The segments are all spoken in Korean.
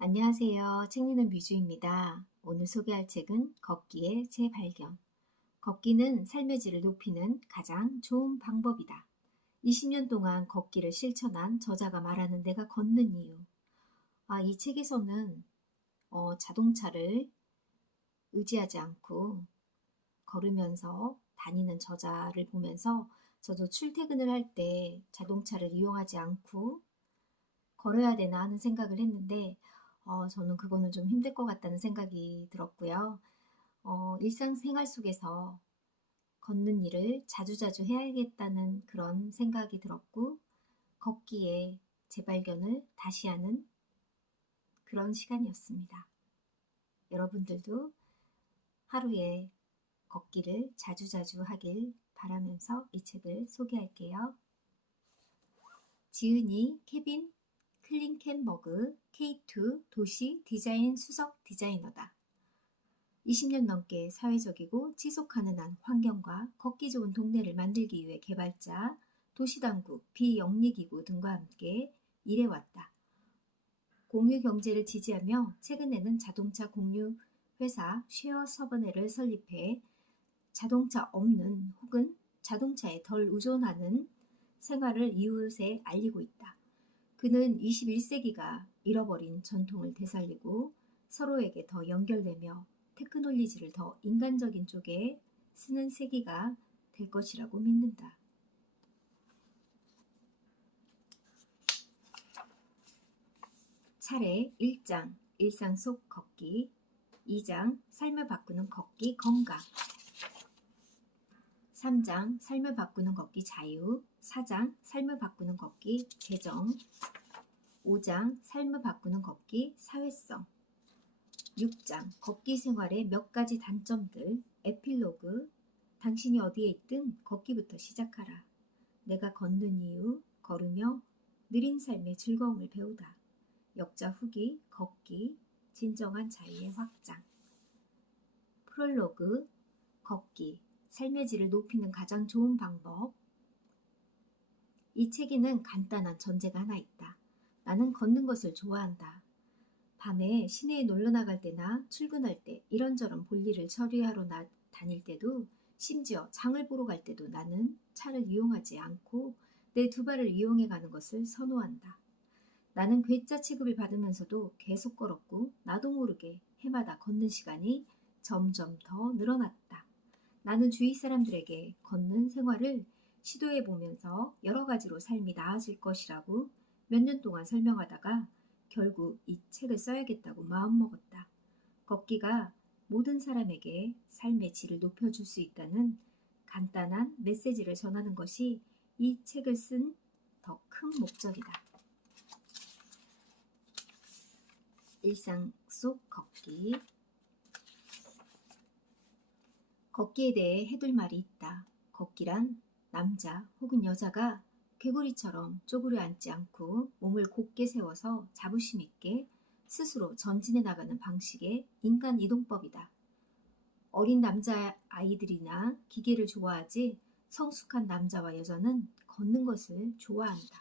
안녕하세요. 책 읽는 뮤즈입니다. 오늘 소개할 책은 걷기의 재발견. 걷기는 삶의 질을 높이는 가장 좋은 방법이다. 20년 동안 걷기를 실천한 저자가 말하는 내가 걷는 이유. 이 책에서는 자동차를 의지하지 않고 걸으면서 다니는 저자를 보면서 저도 출퇴근을 할 때 자동차를 이용하지 않고 걸어야 되나 하는 생각을 했는데 저는 그거는 좀 힘들 것 같다는 생각이 들었고요. 일상생활 속에서 걷는 일을 자주자주 해야겠다는 그런 생각이 들었고, 걷기에 재발견을 다시 하는 그런 시간이었습니다. 여러분들도 하루에 걷기를 자주자주 하길 바라면서 이 책을 소개할게요. 지은이 케빈 클린켄버그 K2 도시 디자인 수석 디자이너다. 20년 넘게 사회적이고 지속 가능한 환경과 걷기 좋은 동네를 만들기 위해 개발자, 도시당국, 비영리기구 등과 함께 일해왔다. 공유 경제를 지지하며 최근에는 자동차 공유 회사 쉐어 서버네를 설립해 자동차 없는 혹은 자동차에 덜 의존하는 생활을 이웃에 알리고 있다. 그는 21세기가 잃어버린 전통을 되살리고 서로에게 더 연결되며 테크놀로지를 더 인간적인 쪽에 쓰는 세기가 될 것이라고 믿는다. 차례 1장 일상 속 걷기, 2장 삶을 바꾸는 걷기 건강, 3장 삶을 바꾸는 걷기 자유, 4장 삶을 바꾸는 걷기 재정, 5장 삶을 바꾸는 걷기 사회성, 6장 걷기 생활의 몇 가지 단점들, 에필로그, 당신이 어디에 있든 걷기부터 시작하라. 내가 걷는 이유, 걸으며 느린 삶의 즐거움을 배우다. 역자 후기, 걷기, 진정한 자유의 확장. 프롤로그, 걷기, 삶의 질을 높이는 가장 좋은 방법. 이 책에는 간단한 전제가 하나 있다. 나는 걷는 것을 좋아한다. 밤에 시내에 놀러 나갈 때나 출근할 때 이런저런 볼일을 처리하러 다닐 때도 심지어 장을 보러 갈 때도 나는 차를 이용하지 않고 내 두 발을 이용해 가는 것을 선호한다. 나는 괴짜 취급을 받으면서도 계속 걸었고 나도 모르게 해마다 걷는 시간이 점점 더 늘어났다. 나는 주위 사람들에게 걷는 생활을 시도해 보면서 여러 가지로 삶이 나아질 것이라고 몇 년 동안 설명하다가 결국 이 책을 써야겠다고 마음먹었다. 걷기가 모든 사람에게 삶의 질을 높여줄 수 있다는 간단한 메시지를 전하는 것이 이 책을 쓴 더 큰 목적이다. 일상 속 걷기. 걷기에 대해 해둘 말이 있다. 걷기란 남자 혹은 여자가 개구리처럼 쪼그려 앉지 않고 몸을 곧게 세워서 자부심 있게 스스로 전진해 나가는 방식의 인간 이동법이다. 어린 남자아이들이나 기계를 좋아하지 성숙한 남자와 여자는 걷는 것을 좋아한다.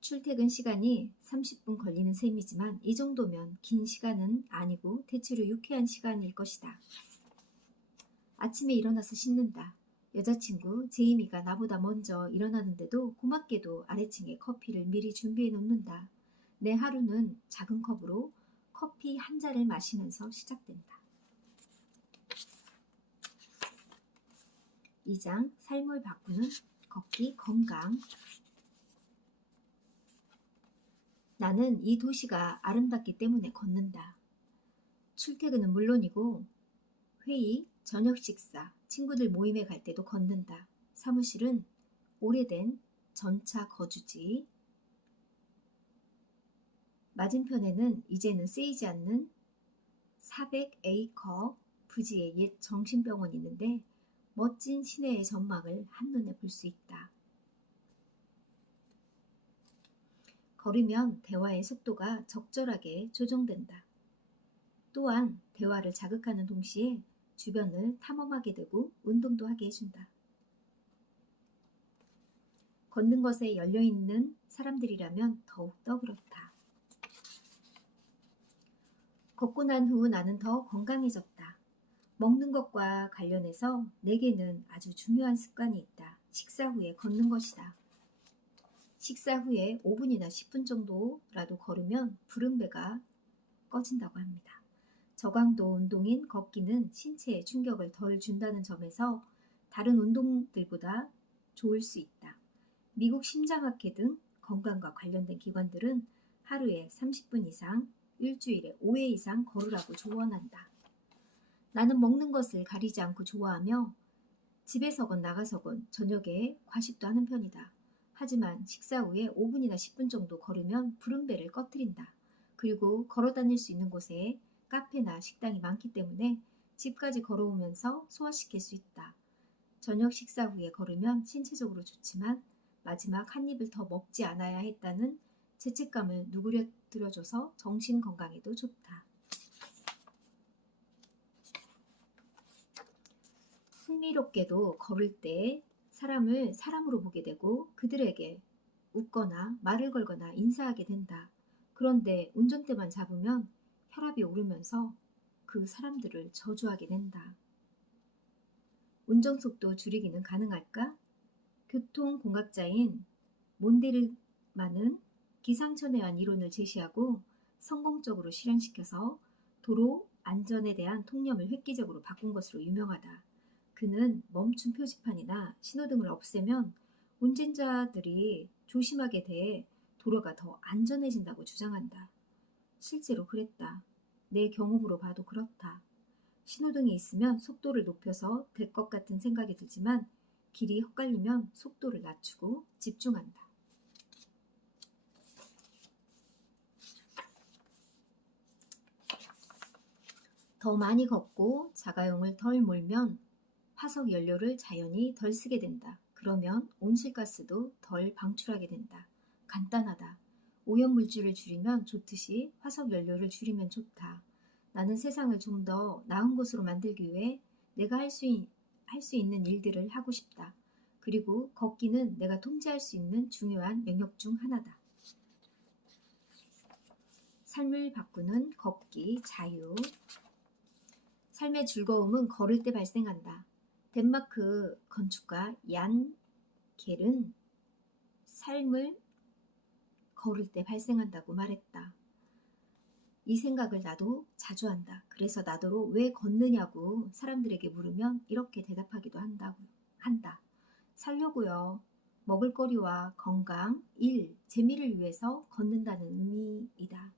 출퇴근 시간이 30분 걸리는 셈이지만 이 정도면 긴 시간은 아니고 대체로 유쾌한 시간일 것이다. 아침에 일어나서 씻는다. 여자친구 제이미가 나보다 먼저 일어나는데도 고맙게도 아래층에 커피를 미리 준비해 놓는다. 내 하루는 작은 컵으로 커피 한 잔을 마시면서 시작된다. 2장 삶을 바꾸는 걷기 건강. 나는 이 도시가 아름답기 때문에 걷는다. 출퇴근은 물론이고 회의, 저녁 식사, 친구들 모임에 갈 때도 걷는다. 사무실은 오래된 전차 거주지. 맞은편에는 이제는 쓰이지 않는 400에이커 부지의 옛 정신병원이 있는데 멋진 시내의 전망을 한눈에 볼 수 있다. 걸으면 대화의 속도가 적절하게 조정된다. 또한 대화를 자극하는 동시에 주변을 탐험하게 되고 운동도 하게 해준다. 걷는 것에 열려있는 사람들이라면 더욱더 그렇다. 걷고 난 후 나는 더 건강해졌다. 먹는 것과 관련해서 내게는 아주 중요한 습관이 있다. 식사 후에 걷는 것이다. 식사 후에 5분이나 10분 정도라도 걸으면 부른 배가 꺼진다고 합니다. 저강도 운동인 걷기는 신체에 충격을 덜 준다는 점에서 다른 운동들보다 좋을 수 있다. 미국 심장학회 등 건강과 관련된 기관들은 하루에 30분 이상, 일주일에 5회 이상 걸으라고 조언한다. 나는 먹는 것을 가리지 않고 좋아하며 집에서건 나가서건 저녁에 과식도 하는 편이다. 하지만 식사 후에 5분이나 10분 정도 걸으면 부른 배를 꺼트린다. 그리고 걸어 다닐 수 있는 곳에 카페나 식당이 많기 때문에 집까지 걸어오면서 소화시킬 수 있다. 저녁 식사 후에 걸으면 신체적으로 좋지만 마지막 한 입을 더 먹지 않아야 했다는 죄책감을 누그러들어줘서 정신 건강에도 좋다. 흥미롭게도 걸을 때 사람을 사람으로 보게 되고 그들에게 웃거나 말을 걸거나 인사하게 된다. 그런데 운전대만 잡으면 혈압이 오르면서 그 사람들을 저주하게 된다. 운전속도 줄이기는 가능할까? 교통공학자인 몬데르만은 기상천외 한 이론을 제시하고 성공적으로 실현시켜서 도로 안전에 대한 통념을 획기적으로 바꾼 것으로 유명하다. 그는 멈춤 표지판이나 신호등을 없애면 운전자들이 조심하게 돼 도로가 더 안전해진다고 주장한다. 실제로 그랬다. 내 경험으로 봐도 그렇다. 신호등이 있으면 속도를 높여서 될 것 같은 생각이 들지만 길이 헛갈리면 속도를 낮추고 집중한다. 더 많이 걷고 자가용을 덜 몰면 화석 연료를 자연히 덜 쓰게 된다. 그러면 온실가스도 덜 방출하게 된다. 간단하다. 오염물질을 줄이면 좋듯이 화석 연료를 줄이면 좋다. 나는 세상을 좀 더 나은 곳으로 만들기 위해 내가 할 수 있는 일들을 하고 싶다. 그리고 걷기는 내가 통제할 수 있는 중요한 영역 중 하나다. 삶을 바꾸는 걷기, 자유. 삶의 즐거움은 걸을 때 발생한다. 덴마크 건축가 얀 겔은 삶을 걸을 때 발생한다고 말했다. 이 생각을 나도 자주 한다. 그래서 나더러 왜 걷느냐고 사람들에게 물으면 이렇게 대답하기도 한다. 살려고요. 먹을거리와 건강, 일, 재미를 위해서 걷는다는 의미이다.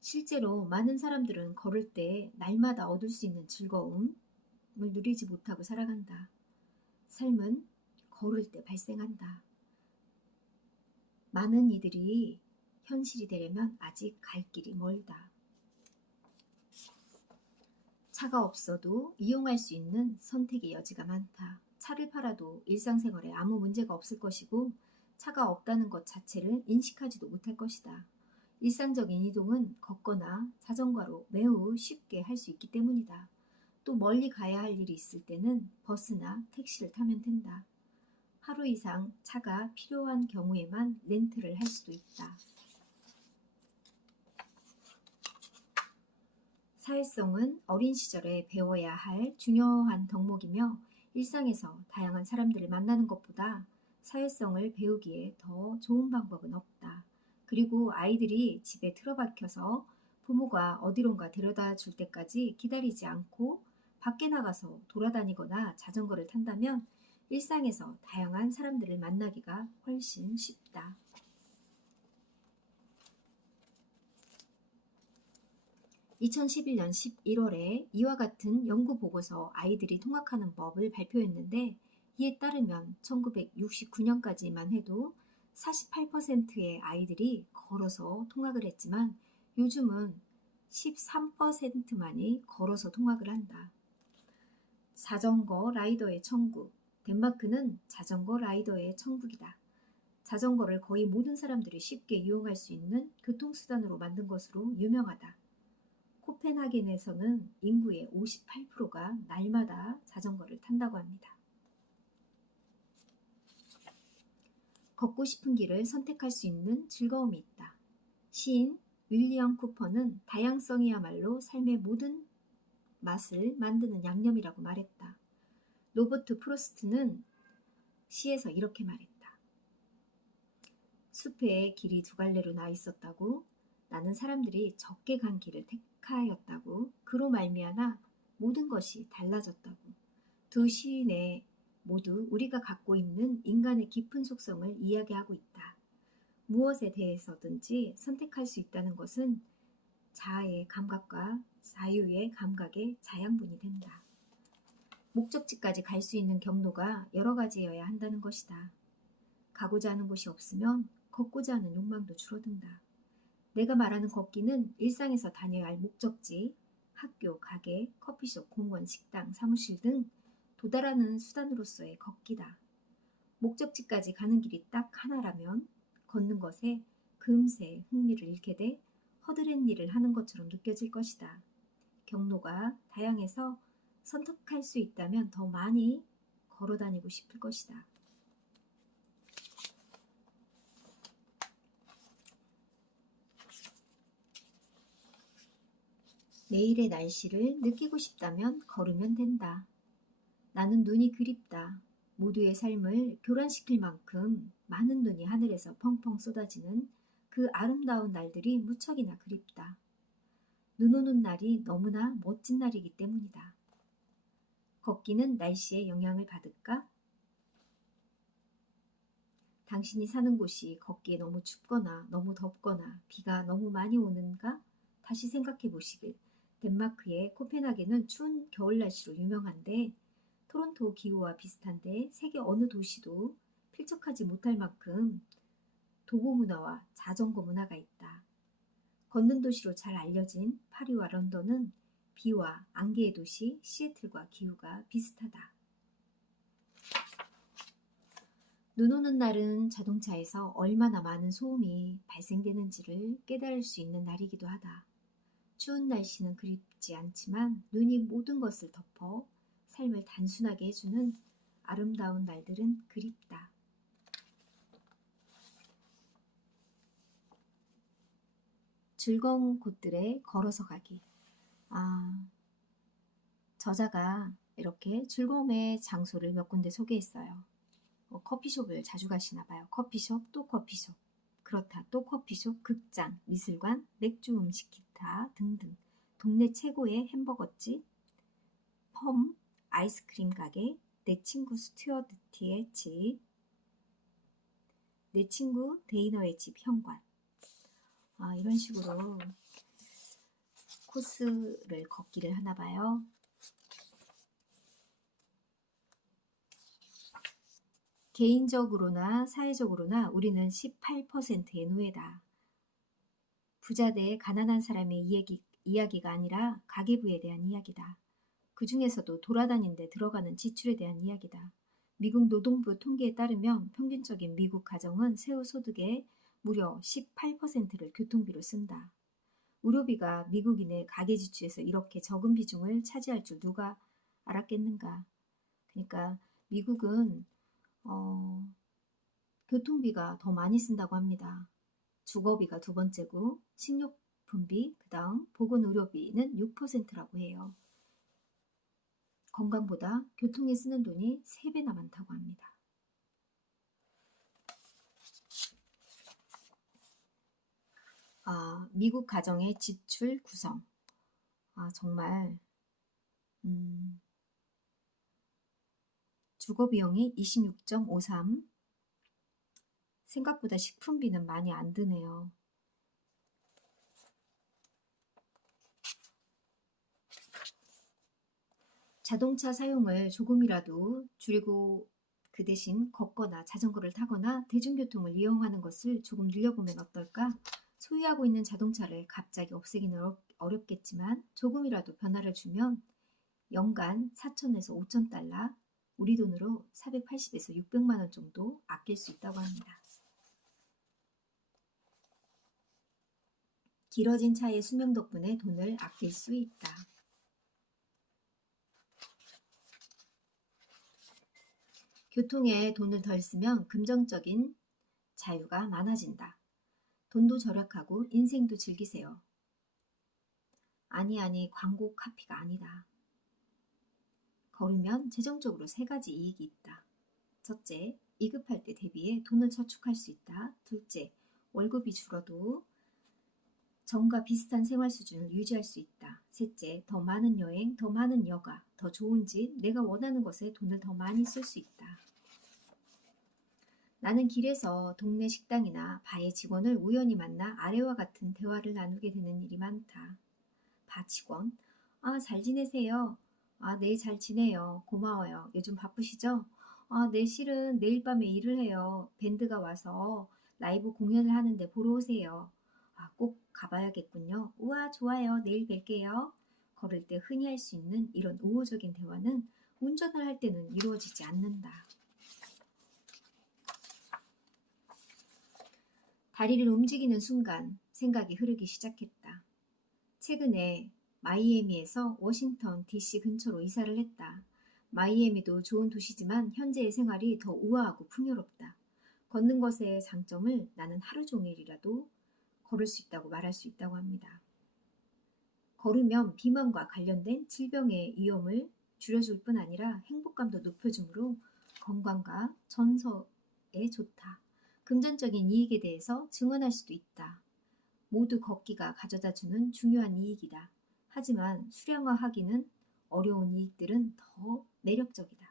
실제로 많은 사람들은 걸을 때 날마다 얻을 수 있는 즐거움을 누리지 못하고 살아간다. 삶은 걸을 때 발생한다. 많은 이들이 현실이 되려면 아직 갈 길이 멀다. 차가 없어도 이용할 수 있는 선택의 여지가 많다. 차를 팔아도 일상생활에 아무 문제가 없을 것이고 차가 없다는 것 자체를 인식하지도 못할 것이다. 일상적인 이동은 걷거나 자전거로 매우 쉽게 할 수 있기 때문이다. 또 멀리 가야 할 일이 있을 때는 버스나 택시를 타면 된다. 하루 이상 차가 필요한 경우에만 렌트를 할 수도 있다. 사회성은 어린 시절에 배워야 할 중요한 덕목이며 일상에서 다양한 사람들을 만나는 것보다 사회성을 배우기에 더 좋은 방법은 없다. 그리고 아이들이 집에 틀어박혀서 부모가 어디론가 데려다 줄 때까지 기다리지 않고 밖에 나가서 돌아다니거나 자전거를 탄다면 일상에서 다양한 사람들을 만나기가 훨씬 쉽다. 2011년 11월에 이와 같은 연구 보고서 아이들이 통학하는 법을 발표했는데 이에 따르면 1969년까지만 해도 48%의 아이들이 걸어서 통학을 했지만 요즘은 13%만이 걸어서 통학을 한다. 자전거 라이더의 천국. 덴마크는 자전거 라이더의 천국이다. 자전거를 거의 모든 사람들이 쉽게 이용할 수 있는 교통수단으로 만든 것으로 유명하다. 코펜하겐에서는 인구의 58%가 날마다 자전거를 탄다고 합니다. 걷고 싶은 길을 선택할 수 있는 즐거움이 있다. 시인 윌리엄 쿠퍼는 다양성이야말로 삶의 모든 맛을 만드는 양념이라고 말했다. 로버트 프로스트는 시에서 이렇게 말했다. 숲에 길이 두 갈래로 나 있었다고, 나는 사람들이 적게 간 길을 택하였다고, 그로 말미암아 모든 것이 달라졌다고. 두 시인의 모두 우리가 갖고 있는 인간의 깊은 속성을 이야기하고 있다. 무엇에 대해서든지 선택할 수 있다는 것은 자아의 감각과 자유의 감각의 자양분이 된다. 목적지까지 갈 수 있는 경로가 여러 가지여야 한다는 것이다. 가고자 하는 곳이 없으면 걷고자 하는 욕망도 줄어든다. 내가 말하는 걷기는 일상에서 다녀야 할 목적지, 학교, 가게, 커피숍, 공원, 식당, 사무실 등 도달하는 수단으로서의 걷기다. 목적지까지 가는 길이 딱 하나라면 걷는 것에 금세 흥미를 잃게 돼 허드렛 일을 하는 것처럼 느껴질 것이다. 경로가 다양해서 선택할 수 있다면 더 많이 걸어 다니고 싶을 것이다. 내일의 날씨를 느끼고 싶다면 걸으면 된다. 나는 눈이 그립다. 모두의 삶을 교란시킬 만큼 많은 눈이 하늘에서 펑펑 쏟아지는 그 아름다운 날들이 무척이나 그립다. 눈 오는 날이 너무나 멋진 날이기 때문이다. 걷기는 날씨에 영향을 받을까? 당신이 사는 곳이 걷기에 너무 춥거나 너무 덥거나 비가 너무 많이 오는가? 다시 생각해 보시길. 덴마크의 코펜하겐은 추운 겨울 날씨로 유명한데 토론토 기후와 비슷한데 세계 어느 도시도 필적하지 못할 만큼 도보 문화와 자전거 문화가 있다. 걷는 도시로 잘 알려진 파리와 런던은 비와 안개의 도시 시애틀과 기후가 비슷하다. 눈 오는 날은 자동차에서 얼마나 많은 소음이 발생되는지를 깨달을 수 있는 날이기도 하다. 추운 날씨는 그립지 않지만 눈이 모든 것을 덮어 삶을 단순하게 해주는 아름다운 날들은 그립다. 즐거운 곳들에 걸어서 가기. 저자가 이렇게 즐거움의 장소를 몇 군데 소개했어요. 커피숍을 자주 가시나 봐요. 커피숍, 또 커피숍. 그렇다, 또 커피숍, 극장, 미술관, 맥주 음식 기타 등등. 동네 최고의 햄버거집, 펌, 아이스크림 가게, 내 친구 스튜어드티의 집, 내 친구 데이너의 집 현관. 이런 식으로 코스를 걷기를 하나 봐요. 개인적으로나 사회적으로나 우리는 18%의 노예다. 부자 대 가난한 사람의 이야기가 아니라 가계부에 대한 이야기다. 그 중에서도 돌아다니는데 들어가는 지출에 대한 이야기다. 미국 노동부 통계에 따르면 평균적인 미국 가정은 세후 소득의 무려 18%를 교통비로 쓴다. 의료비가 미국인의 가계 지출에서 이렇게 적은 비중을 차지할 줄 누가 알았겠는가. 그러니까 미국은 교통비가 더 많이 쓴다고 합니다. 주거비가 두 번째고 식료품비, 그 다음 보건의료비는 6%라고 해요. 건강보다 교통에 쓰는 돈이 3배나 많다고 합니다. 미국 가정의 지출 구성. 정말 주거비용이 26.53. 생각보다 식품비는 많이 안 드네요. 자동차 사용을 조금이라도 줄이고 그 대신 걷거나 자전거를 타거나 대중교통을 이용하는 것을 조금 늘려보면 어떨까? 소유하고 있는 자동차를 갑자기 없애기는 어렵겠지만 조금이라도 변화를 주면 연간 4,000에서 5,000달러, 우리 돈으로 480에서 600만 원 정도 아낄 수 있다고 합니다. 길어진 차의 수명 덕분에 돈을 아낄 수 있다. 교통에 돈을 덜 쓰면 금전적인 자유가 많아진다. 돈도 절약하고 인생도 즐기세요. 아니, 광고 카피가 아니다. 걸으면 재정적으로 3가지 이익이 있다. 첫째, 위급할 때 대비해 돈을 저축할 수 있다. 둘째, 월급이 줄어도 전과 비슷한 생활 수준을 유지할 수 있다. 셋째, 더 많은 여행, 더 많은 여가, 더 좋은 집, 내가 원하는 것에 돈을 더 많이 쓸 수 있다. 나는 길에서 동네 식당이나 바의 직원을 우연히 만나 아래와 같은 대화를 나누게 되는 일이 많다. 바 직원, 잘 지내세요? 네, 잘 지내요. 고마워요. 요즘 바쁘시죠? 네, 실은 내일 밤에 일을 해요. 밴드가 와서 라이브 공연을 하는데 보러 오세요. 꼭 가봐야겠군요. 우와, 좋아요. 내일 뵐게요. 걸을 때 흔히 할 수 있는 이런 우호적인 대화는 운전을 할 때는 이루어지지 않는다. 다리를 움직이는 순간 생각이 흐르기 시작했다. 최근에 마이애미에서 워싱턴 DC 근처로 이사를 했다. 마이애미도 좋은 도시지만 현재의 생활이 더 우아하고 풍요롭다. 걷는 것의 장점을 나는 하루 종일이라도 걸을 수 있다고 말할 수 있다고 합니다. 걸으면 비만과 관련된 질병의 위험을 줄여줄 뿐 아니라 행복감도 높여주므로 건강과 전서에 좋다. 금전적인 이익에 대해서 증언할 수도 있다. 모두 걷기가 가져다주는 중요한 이익이다. 하지만 수량화하기는 어려운 이익들은 더 매력적이다.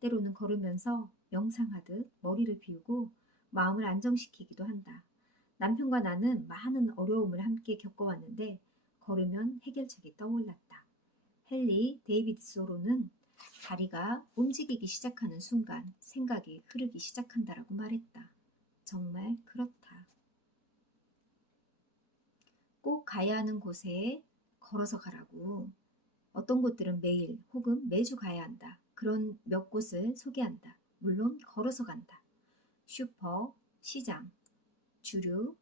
때로는 걸으면서 명상하듯 머리를 비우고 마음을 안정시키기도 한다. 남편과 나는 많은 어려움을 함께 겪어왔는데 걸으면 해결책이 떠올랐다. 헨리 데이비드 소로는 다리가 움직이기 시작하는 순간 생각이 흐르기 시작한다라고 말했다. 정말 그렇다. 꼭 가야 하는 곳에 걸어서 가라고. 어떤 곳들은 매일 혹은 매주 가야 한다. 그런 몇 곳을 소개한다. 물론 걸어서 간다. 슈퍼, 시장, 주류,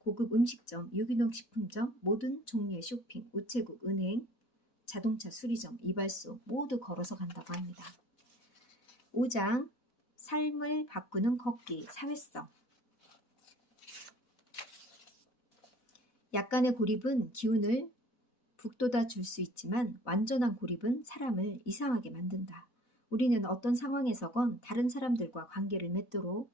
고급 음식점, 유기농 식품점, 모든 종류의 쇼핑, 우체국, 은행, 자동차 수리점, 이발소 모두 걸어서 간다고 합니다. 5장, 삶을 바꾸는 걷기, 사회성. 약간의 고립은 기운을 북돋아 줄 수 있지만 완전한 고립은 사람을 이상하게 만든다. 우리는 어떤 상황에서건 다른 사람들과 관계를 맺도록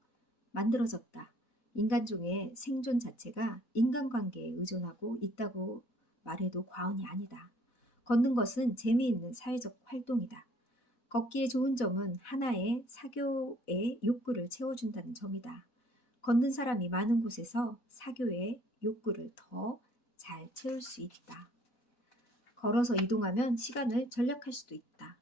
만들어졌다. 인간종의 생존 자체가 인간관계에 의존하고 있다고 말해도 과언이 아니다. 걷는 것은 재미있는 사회적 활동이다. 걷기의 좋은 점은 하나의 사교의 욕구를 채워준다는 점이다. 걷는 사람이 많은 곳에서 사교의 욕구를 더 잘 채울 수 있다. 걸어서 이동하면 시간을 절약할 수도 있다.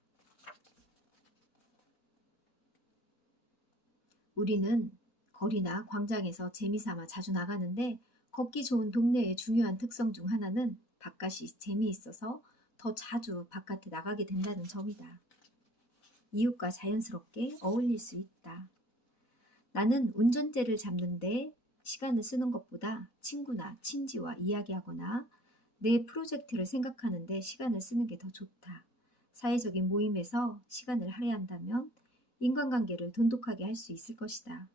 우리는 거리나 광장에서 재미삼아 자주 나가는데 걷기 좋은 동네의 중요한 특성 중 하나는 바깥이 재미있어서 더 자주 바깥에 나가게 된다는 점이다. 이웃과 자연스럽게 어울릴 수 있다. 나는 운전대를 잡는데 시간을 쓰는 것보다 친구나 친지와 이야기하거나 내 프로젝트를 생각하는데 시간을 쓰는 게 더 좋다. 사회적인 모임에서 시간을 할애한다면 인간관계를 돈독하게 할 수 있을 것이다.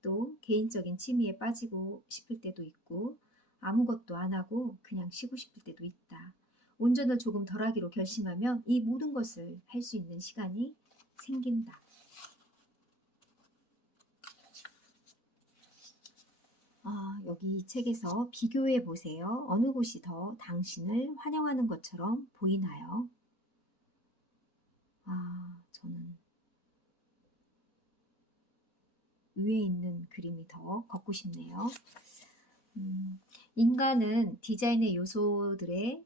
또 개인적인 취미에 빠지고 싶을 때도 있고 아무것도 안 하고 그냥 쉬고 싶을 때도 있다. 운전을 조금 덜하기로 결심하면 이 모든 것을 할 수 있는 시간이 생긴다. 여기 이 책에서 비교해 보세요. 어느 곳이 더 당신을 환영하는 것처럼 보이나요? 저는 위에 있는 그림이 더 걷고 싶네요. 인간은 디자인의 요소들의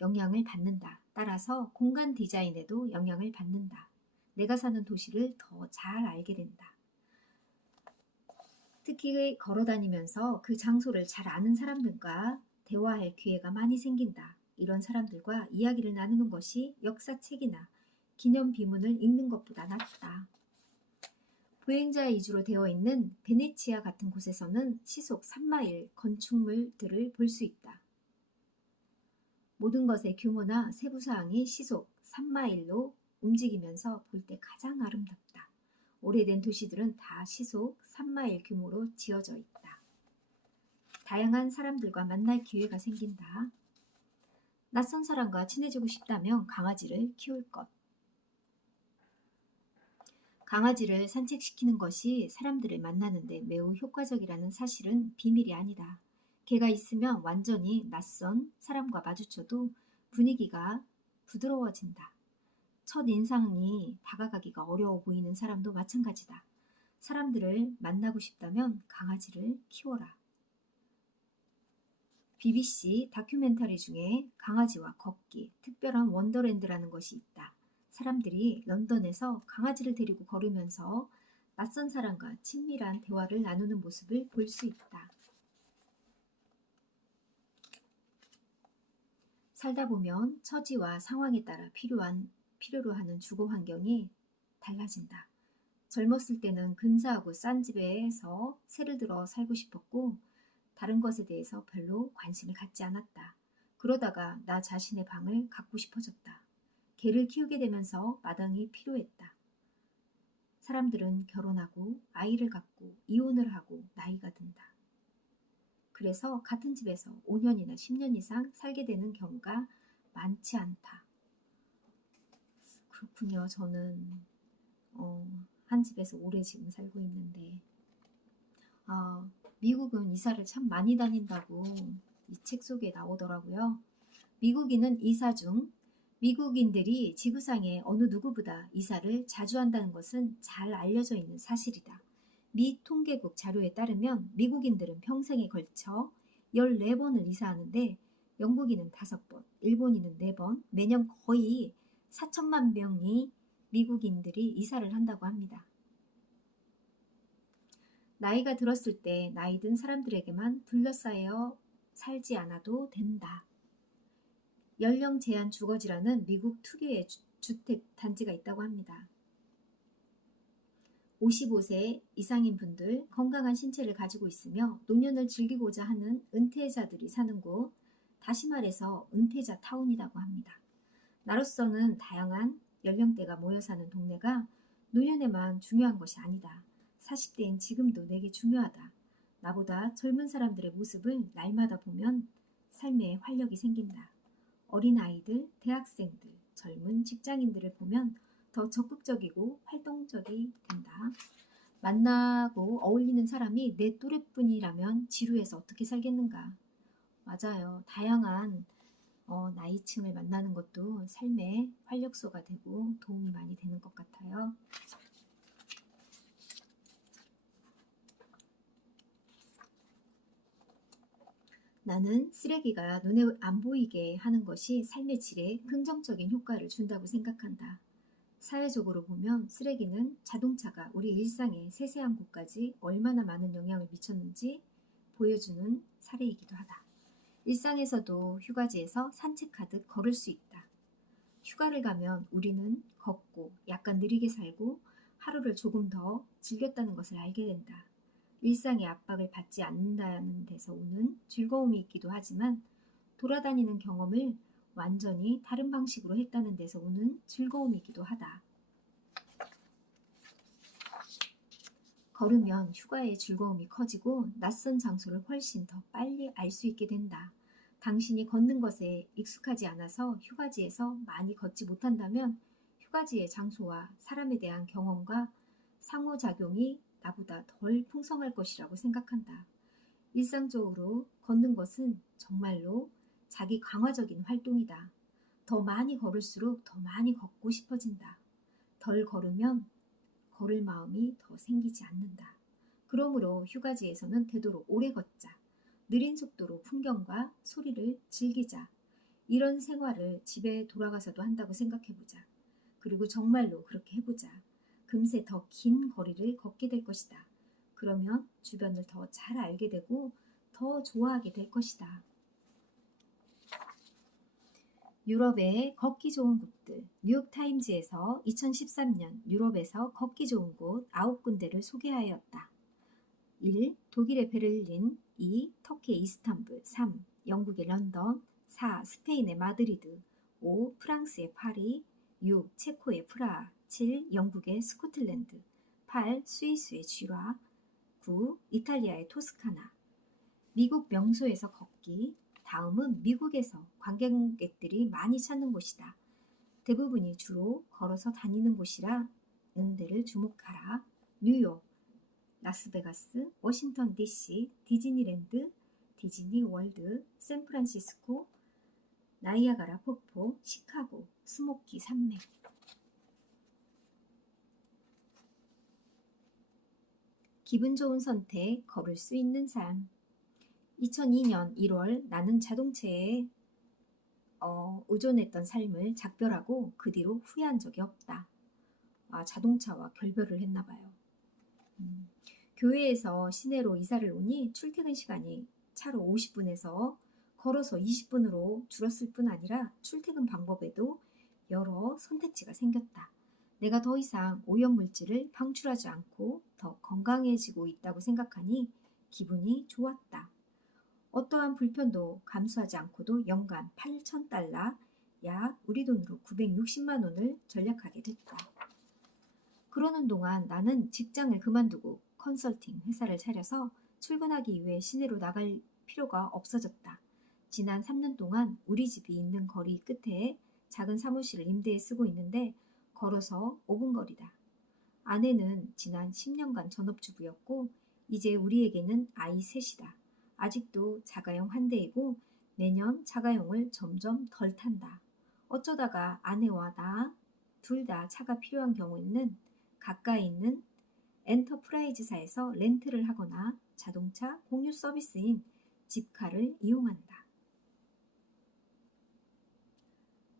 영향을 받는다. 따라서 공간 디자인에도 영향을 받는다. 내가 사는 도시를 더 잘 알게 된다. 특히 걸어다니면서 그 장소를 잘 아는 사람들과 대화할 기회가 많이 생긴다. 이런 사람들과 이야기를 나누는 것이 역사책이나 기념비문을 읽는 것보다 낫다. 보행자 위주로 되어 있는 베네치아 같은 곳에서는 시속 3마일 건축물들을 볼 수 있다. 모든 것의 규모나 세부사항이 시속 3마일로 움직이면서 볼 때 가장 아름답다. 오래된 도시들은 다 시속 3마일 규모로 지어져 있다. 다양한 사람들과 만날 기회가 생긴다. 낯선 사람과 친해지고 싶다면 강아지를 키울 것. 강아지를 산책시키는 것이 사람들을 만나는데 매우 효과적이라는 사실은 비밀이 아니다. 개가 있으면 완전히 낯선 사람과 마주쳐도 분위기가 부드러워진다. 첫 인상이 다가가기가 어려워 보이는 사람도 마찬가지다. 사람들을 만나고 싶다면 강아지를 키워라. BBC 다큐멘터리 중에 강아지와 걷기, 특별한 원더랜드라는 것이 있다. 사람들이 런던에서 강아지를 데리고 걸으면서 낯선 사람과 친밀한 대화를 나누는 모습을 볼 수 있다. 살다 보면 처지와 상황에 따라 필요로 하는 주거 환경이 달라진다. 젊었을 때는 근사하고 싼 집에서 새를 들어 살고 싶었고 다른 것에 대해서 별로 관심을 갖지 않았다. 그러다가 나 자신의 방을 갖고 싶어졌다. 개를 키우게 되면서 마당이 필요했다. 사람들은 결혼하고 아이를 갖고 이혼을 하고 나이가 든다. 그래서 같은 집에서 5년이나 10년 이상 살게 되는 경우가 많지 않다. 그렇군요. 저는 한 집에서 오래 지금 살고 있는데 미국은 이사를 참 많이 다닌다고 이 책 속에 나오더라고요. 미국인은 이사 중 미국인들이 지구상의 어느 누구보다 이사를 자주 한다는 것은 잘 알려져 있는 사실이다. 미 통계국 자료에 따르면 미국인들은 평생에 걸쳐 14번을 이사하는데 영국인은 5번, 일본인은 4번, 매년 거의 4천만 명이 미국인들이 이사를 한다고 합니다. 나이가 들었을 때 나이 든 사람들에게만 둘러싸여 살지 않아도 된다. 연령 제한 주거지라는 미국 특유의 주택 단지가 있다고 합니다. 55세 이상인 분들, 건강한 신체를 가지고 있으며 노년을 즐기고자 하는 은퇴자들이 사는 곳, 다시 말해서 은퇴자 타운이라고 합니다. 나로서는 다양한 연령대가 모여 사는 동네가 노년에만 중요한 것이 아니다. 40대인 지금도 내게 중요하다. 나보다 젊은 사람들의 모습을 날마다 보면 삶에 활력이 생긴다. 어린아이들, 대학생들, 젊은 직장인들을 보면 더 적극적이고 활동적이 된다. 만나고 어울리는 사람이 내 또래뿐이라면 지루해서 어떻게 살겠는가. 맞아요. 다양한 나이층을 만나는 것도 삶의 활력소가 되고 도움이 많이 되는 것 같아요. 나는 쓰레기가 눈에 안 보이게 하는 것이 삶의 질에 긍정적인 효과를 준다고 생각한다. 사회적으로 보면 쓰레기는 자동차가 우리 일상의 세세한 곳까지 얼마나 많은 영향을 미쳤는지 보여주는 사례이기도 하다. 일상에서도 휴가지에서 산책하듯 걸을 수 있다. 휴가를 가면 우리는 걷고 약간 느리게 살고 하루를 조금 더 즐겼다는 것을 알게 된다. 일상의 압박을 받지 않는다는 데서 오는 즐거움이 있기도 하지만 돌아다니는 경험을 완전히 다른 방식으로 했다는 데서 오는 즐거움이기도 하다. 걸으면 휴가의 즐거움이 커지고 낯선 장소를 훨씬 더 빨리 알 수 있게 된다. 당신이 걷는 것에 익숙하지 않아서 휴가지에서 많이 걷지 못한다면 휴가지의 장소와 사람에 대한 경험과 상호작용이 나보다 덜 풍성할 것이라고 생각한다. 일상적으로 걷는 것은 정말로 자기 강화적인 활동이다. 더 많이 걸을수록 더 많이 걷고 싶어진다. 덜 걸으면 걸을 마음이 더 생기지 않는다. 그러므로 휴가지에서는 되도록 오래 걷자. 느린 속도로 풍경과 소리를 즐기자. 이런 생활을 집에 돌아가서도 한다고 생각해보자. 그리고 정말로 그렇게 해보자. 금세 더 긴 거리를 걷게 될 것이다. 그러면 주변을 더 잘 알게 되고 더 좋아하게 될 것이다. 유럽의 걷기 좋은 곳들. 뉴욕타임즈에서 2013년 유럽에서 걷기 좋은 곳 9군데를 소개하였다. 1. 독일의 베를린. 2. 터키의 이스탄불. 3. 영국의 런던. 4. 스페인의 마드리드. 5. 프랑스의 파리. 6. 체코의 프라하. 7. 영국의 스코틀랜드. 8. 스위스의 쥐라. 9. 이탈리아의 토스카나. 미국 명소에서 걷기. 다음은 미국에서 관광객들이 많이 찾는 곳이다. 대부분이 주로 걸어서 다니는 곳이라는 데를 주목하라. 뉴욕, 라스베가스, 워싱턴 DC, 디즈니랜드, 디즈니 월드, 샌프란시스코, 나이아가라 폭포, 시카고, 스모키 산맥. 기분 좋은 선택, 걸을 수 있는 삶. 2002년 1월 나는 자동차에 의존했던 삶을 작별하고 그 뒤로 후회한 적이 없다. 자동차와 결별을 했나 봐요. 교회에서 시내로 이사를 오니 출퇴근 시간이 차로 50분에서 걸어서 20분으로 줄었을 뿐 아니라 출퇴근 방법에도 여러 선택지가 생겼다. 내가 더 이상 오염물질을 방출하지 않고 더 건강해지고 있다고 생각하니 기분이 좋았다. 어떠한 불편도 감수하지 않고도 연간 8,000달러, 약 우리 돈으로 960만 원을 절약하게 됐다. 그러는 동안 나는 직장을 그만두고 컨설팅 회사를 차려서 출근하기 위해 시내로 나갈 필요가 없어졌다. 지난 3년 동안 우리 집이 있는 거리 끝에 작은 사무실을 임대해 쓰고 있는데 걸어서 5분 거리다. 아내는 지난 10년간 전업주부였고 이제 우리에게는 아이 셋이다. 아직도 자가용 한 대이고 매년 자가용을 점점 덜 탄다. 어쩌다가 아내와 나 둘 다 차가 필요한 경우에는 가까이 있는 엔터프라이즈사에서 렌트를 하거나 자동차 공유 서비스인 집카를 이용한다.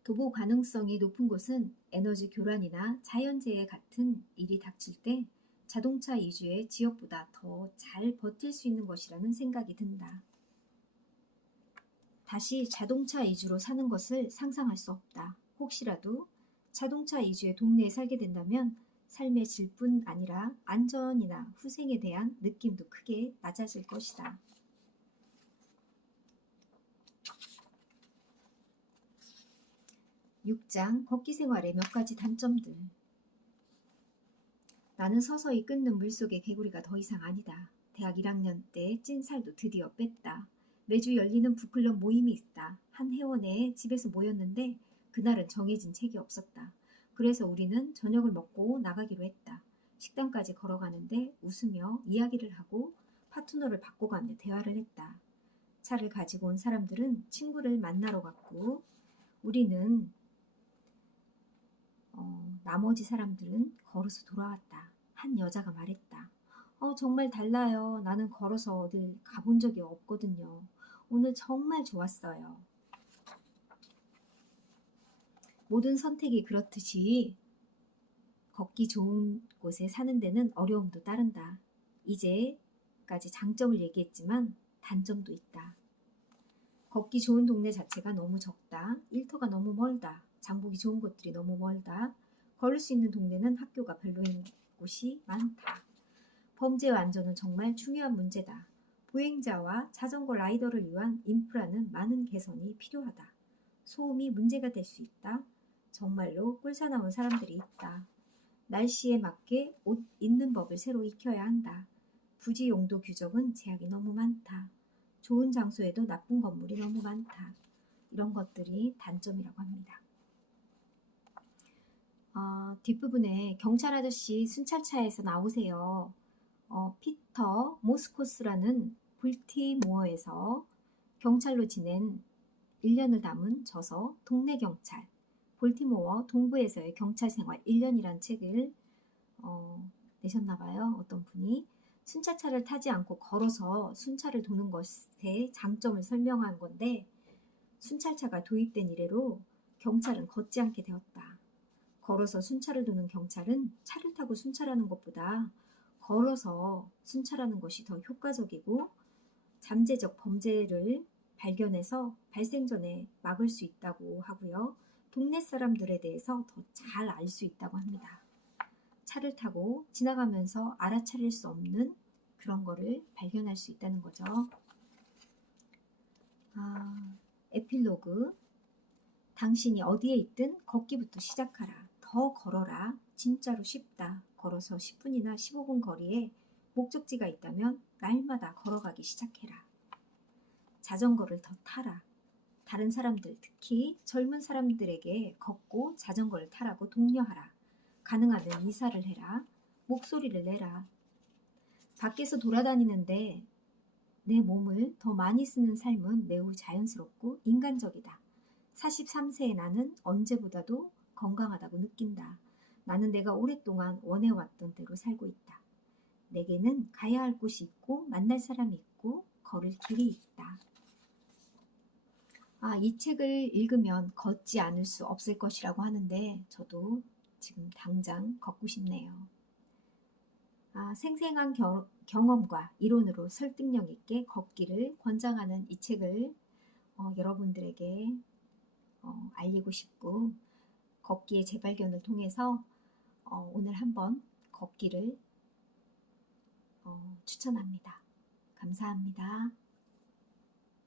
도보 가능성이 높은 곳은 에너지 교란이나 자연재해 같은 일이 닥칠 때 자동차 이주의 지역보다 더 잘 버틸 수 있는 것이라는 생각이 든다. 다시 자동차 이주로 사는 것을 상상할 수 없다. 혹시라도 자동차 이주의 동네에 살게 된다면 삶의 질뿐 아니라 안전이나 후생에 대한 느낌도 크게 낮아질 것이다. (6장) 걷기 생활의 몇 가지 단점들. 나는 서서히 끓는 물속의 개구리가 더 이상 아니다. 대학 1학년 때 찐 살도 드디어 뺐다. 매주 열리는 북클럽 모임이 있다. 한 회원의 집에서 모였는데 그날은 정해진 책이 없었다. 그래서 우리는 저녁을 먹고 나가기로 했다. 식당까지 걸어가는데 웃으며 이야기를 하고 파트너를 바꿔가며 대화를 했다. 차를 가지고 온 사람들은 친구를 만나러 갔고 우리는 나머지 사람들은 걸어서 돌아왔다. 한 여자가 말했다. 정말 달라요. 나는 걸어서 어딜 가본 적이 없거든요. 오늘 정말 좋았어요. 모든 선택이 그렇듯이 걷기 좋은 곳에 사는 데는 어려움도 따른다. 이제까지 장점을 얘기했지만 단점도 있다. 걷기 좋은 동네 자체가 너무 적다. 일터가 너무 멀다. 장보기 좋은 곳들이 너무 멀다. 걸을 수 있는 동네는 학교가 별로인 곳이 많다. 범죄와 안전은 정말 중요한 문제다. 보행자와 자전거 라이더를 위한 인프라는 많은 개선이 필요하다. 소음이 문제가 될 수 있다. 정말로 꿀사나운 사람들이 있다. 날씨에 맞게 옷 입는 법을 새로 익혀야 한다. 부지 용도 규정은 제약이 너무 많다. 좋은 장소에도 나쁜 건물이 너무 많다. 이런 것들이 단점이라고 합니다. 뒷부분에 경찰 아저씨 순찰차에서 나오세요. 피터 모스코스라는 볼티모어에서 경찰로 지낸 1년을 담은 저서 동네 경찰, 볼티모어 동부에서의 경찰 생활 1년이란 책을 내셨나봐요. 어떤 분이 순찰차를 타지 않고 걸어서 순찰을 도는 것의 장점을 설명한 건데 순찰차가 도입된 이래로 경찰은 걷지 않게 되었다. 걸어서 순찰을 도는 경찰은 차를 타고 순찰하는 것보다 걸어서 순찰하는 것이 더 효과적이고 잠재적 범죄를 발견해서 발생 전에 막을 수 있다고 하고요. 동네 사람들에 대해서 더 잘 알 수 있다고 합니다. 차를 타고 지나가면서 알아차릴 수 없는 그런 거를 발견할 수 있다는 거죠. 에필로그. 당신이 어디에 있든 걷기부터 시작하라. 더 걸어라. 진짜로 쉽다. 걸어서 10분이나 15분 거리에 목적지가 있다면 날마다 걸어가기 시작해라. 자전거를 더 타라. 다른 사람들, 특히 젊은 사람들에게 걷고 자전거를 타라고 독려하라. 가능하면 이사를 해라. 목소리를 내라. 밖에서 돌아다니는데 내 몸을 더 많이 쓰는 삶은 매우 자연스럽고 인간적이다. 43세의 나는 언제보다도 건강하다고 느낀다. 나는 내가 오랫동안 원해왔던 대로 살고 있다. 내게는 가야 할 곳이 있고 만날 사람이 있고 걸을 길이 있다. 이 책을 읽으면 걷지 않을 수 없을 것이라고 하는데 저도 지금 당장 걷고 싶네요. 생생한 경험과 이론으로 설득력 있게 걷기를 권장하는 이 책을 여러분들에게 알리고 싶고 걷기의 재발견을 통해서 오늘 한번 걷기를 추천합니다. 감사합니다.